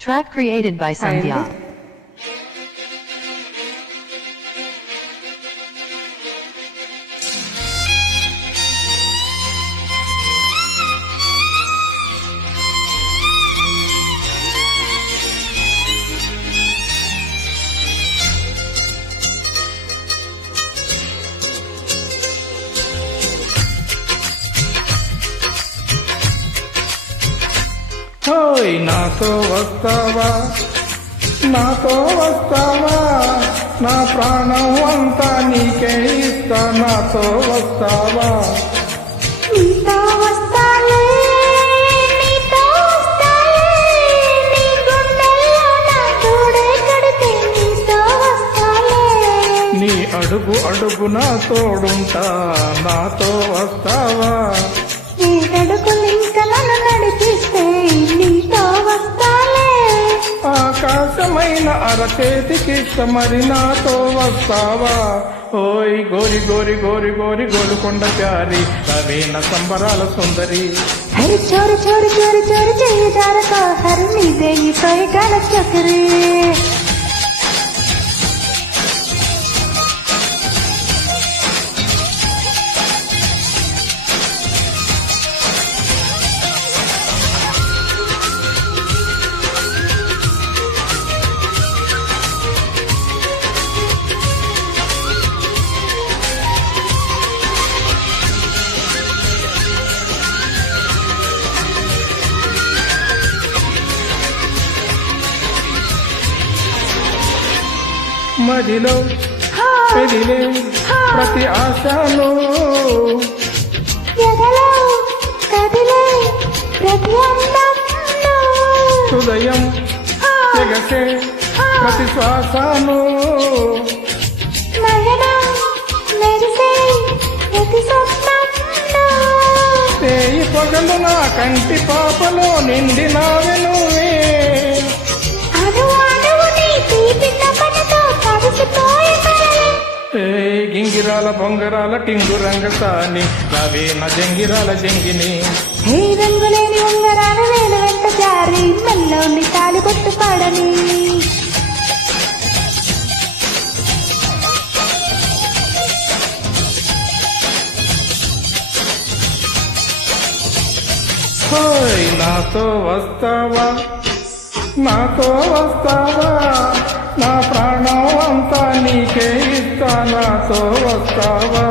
Track created by Sandhya. ఓయ్ నాతో వస్తావా, నాతో వస్తావా, నా ప్రాణం అంతా నీకే ఇస్తా, నాతో వస్తావా. నీతో వస్తాలే, నీతో వస్తాలే, నీ గుండెల్లో నా తోడే కడితే నీతో వస్తాలే. నీ అడుగు అడుగున తోడుంటా, నాతో వస్తావా. నీ అడుగులింక నన్ను నడిపిస్తే నీతో వస్తాలే. ఆకాశమైన అరచేతికిస్త మరి నాతో వస్తావా. ఓయ్ గోరి గోరి గోరి గోరి గోలుకొండ ప్యారి రవీణ సంబరాల సుందరి. హరి చోరి చోరి చోరి చోరి చెయ్యి జారక హరి నీదే ఈ పైగాల చక్రి. మదిలో పెదిలే ప్రతి ఆశను ఎదలో కదిలే ప్రతి అందంను. హృదయం ఎగసే ప్రతి శ్వాసను నయనం మెరిసే ప్రతి స్వప్నంను. చేయి పగలు నా కంటి పాపలో నిండినావె నువ్వే. అణువు అణువు నీ తీపి తపనతో తడిసిపోయే కలలే. గింగిరాల బొంగరాల టింగు రంగసాని రవీణ జంగిరాల జంగిని. హే రంగులేని ఉంగరాలు వేలు వెంట జారి మెల్లోని తాలిబొట్టు పాడని. ఓయ్ నాతో వస్తావా, నాతో వస్తావా, నా ప్రాణం అంతా నీకే ఇస్తా, నాతో వస్తావా.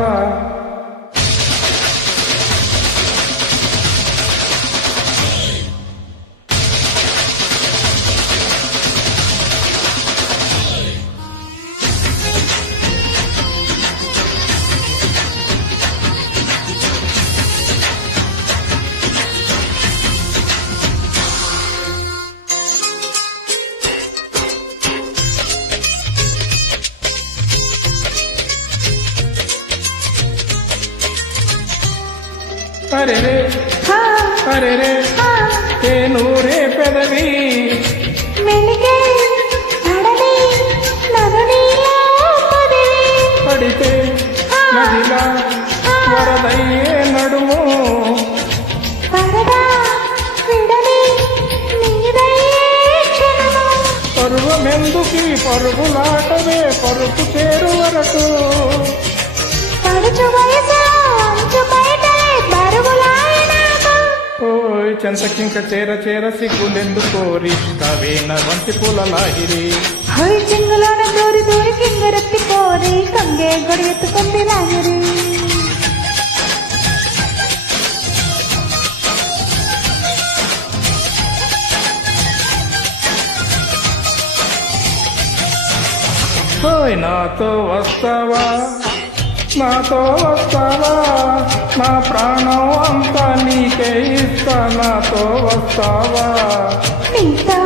అరే రే అరే రే తేనూరే పెదవి మెలిగే నడని నగనీలా పదివి. పడితే నదిలా వరదయ్యే నడుము. పరదా విడని నీదయ్యే క్షణము. పరువమెందుకి పరుగులాటవే పరుపు చేరు వరకు. పడుచు వయసు అంచు బయటే బరువులాయనాకు. ఓయ్ చెంతకింక చేర చేర సిగ్గులెందు కోరి కవేన వంటి పూల లాహిరి. హై చింగులోన దూరి దూరి కింగరెత్తి పోరి కంగే గొడి ఎత్తుకుంది లాగిరి. ఓయ్ నాతో వస్తావా, నాతో వస్తావా, నా ప్రాణం అంతా నీకే ఇస్తా, నాతో వస్తావా. నీతో